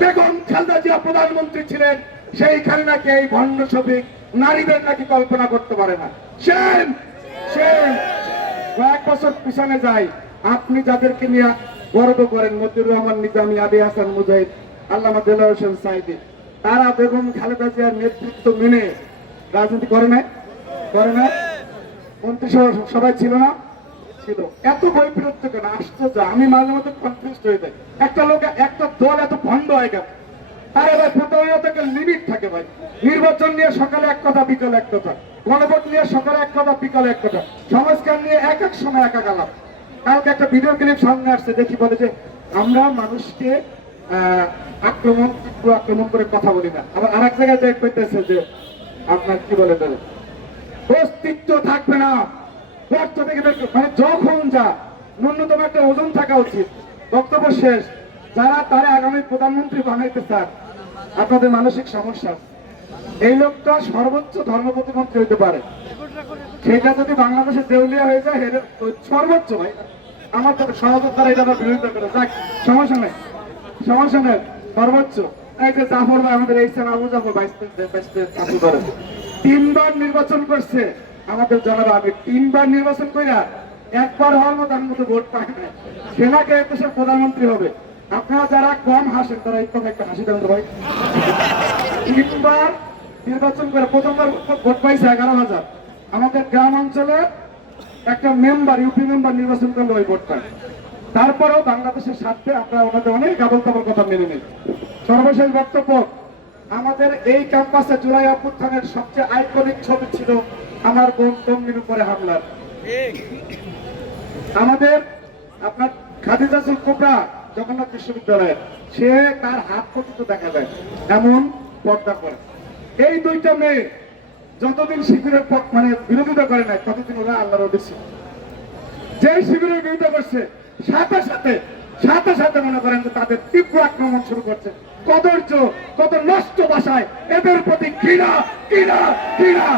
বেগম খালেদা জিয়া প্রধানমন্ত্রী ছিলেন, সেইখানে নাকি এই ভণ্ড শফিক নারীদের নাকি কল্পনা করতে পারে না। সেম সেম কয়েক বছর পিছনে যাই, আপনি যাদেরকে নিয়ে গর্ব করেন, মতিউর রহমান নিজামী, আলী হাসান মুজাহিদ, আল্লামা দেলোয়ার হোসেন সাঈদী, তারা বেগম খালেদা জিয়ার নেতৃত্ব মেনে রাজনীতি করে না, করে না? মন্ত্রিসভা সবাই ছিল না, ছিল। এত বৈপরীত্য কেন? আশ্চর্য, আমি মাঝে মধ্যে কনফিউজ হয়ে যাই, একটা লোক একটা দল এত ভণ্ড হয়ে গেল। আরে ভাই, প্রতারণাকে লিমিট থাকে ভাই। নির্বাচন নিয়ে সকালে এক কথা, বিকালে এক কথা, গণভোট নিয়ে সকালে এক কথা, বিকালে এক কথা, সংস্কার নিয়ে এক এক সময় এক এক আলাপ। কালকে একটা ভিডিও ক্লিপ সামনে আসছে, দেখি বলে যে আমরা মানুষকে আক্রমণ করে কথা বলি না। আবার আর এক জায়গায় দেখ পেতেছে যে আপনার কি বলে দেবে, অস্তিত্ব থাকবে না গর্ত থেকে বের করে, মানে যখন যা ন্যূনতম একটা ওজন থাকা উচিত। বক্তব্য শেষ। যারা তারা আগামী প্রধানমন্ত্রী বানাইতে চান, আপনাদের মানসিক সমস্যা, এই লোকটা সর্বোচ্চ ধর্ম প্রতিমন্ত্রী হইতে পারে, সেটা যদি বাংলাদেশে দেউলিয়া হয়ে যায় সর্বোচ্চ ভাই। আমার তো সহযোগিতারা এটা আমার বিরোধিতা করে, যাক সমস্যা নেই, সমস্যা নেই, সর্বোচ্চ। এই যে জাফর ভাই, আমাদের এই সেন আবু জাফর চাকু করে 3বার নির্বাচন করছে আমাদের জনাব আমির, 3বার নির্বাচন কইরা একবার হওয়ার মতো আমার মতো ভোট পায় না। সেনাকে দেশের প্রধানমন্ত্রী হবে। আপনারা যারা কম হাসেন তারা একটু একটা হাসি দেন তো ভাই। 3বার নির্বাচন করে প্রথমবার ভোট পাইছে 11,000। আমাদের গ্রাম অঞ্চলে একটা মেম্বার, ইউপি মেম্বার নির্বাচন করলে ওই ভোট পায়। তারপরেও বাংলাদেশের স্বার্থে আমরা ওনাদের অনেক আবল তাবল কথা মেনে নিই। সর্বশেষ বক্তব্য, আমাদের এই ক্যাম্পাসে জুলাই অভ্যুত্থানের সবচেয়ে আইকনিক ছবি ছিল আমার বোন তমলির উপরে হামলার। আমাদের আপনার খাদিজাতুল কুবরা জগন্নাথ বিশ্ববিদ্যালয়ের, সে তার হাত পর্যন্ত দেখা যায় এমন পর্দা করে। এই দুইটা মেয়ে যতদিন শিবিরের মানে বিরোধিতা করে নাই, ততদিন ওরা আল্লাহর অধীন ছিল। যে শিবিরের বিরোধিতা করছে, সাথে সাথে সাথে সাথে মনে করেন যে তাদের তীব্র আক্রমণ শুরু করছে। কদর্য, কত নষ্ট ভাষায় এদের প্রতি ঘৃণা ঘৃণা ঘৃণা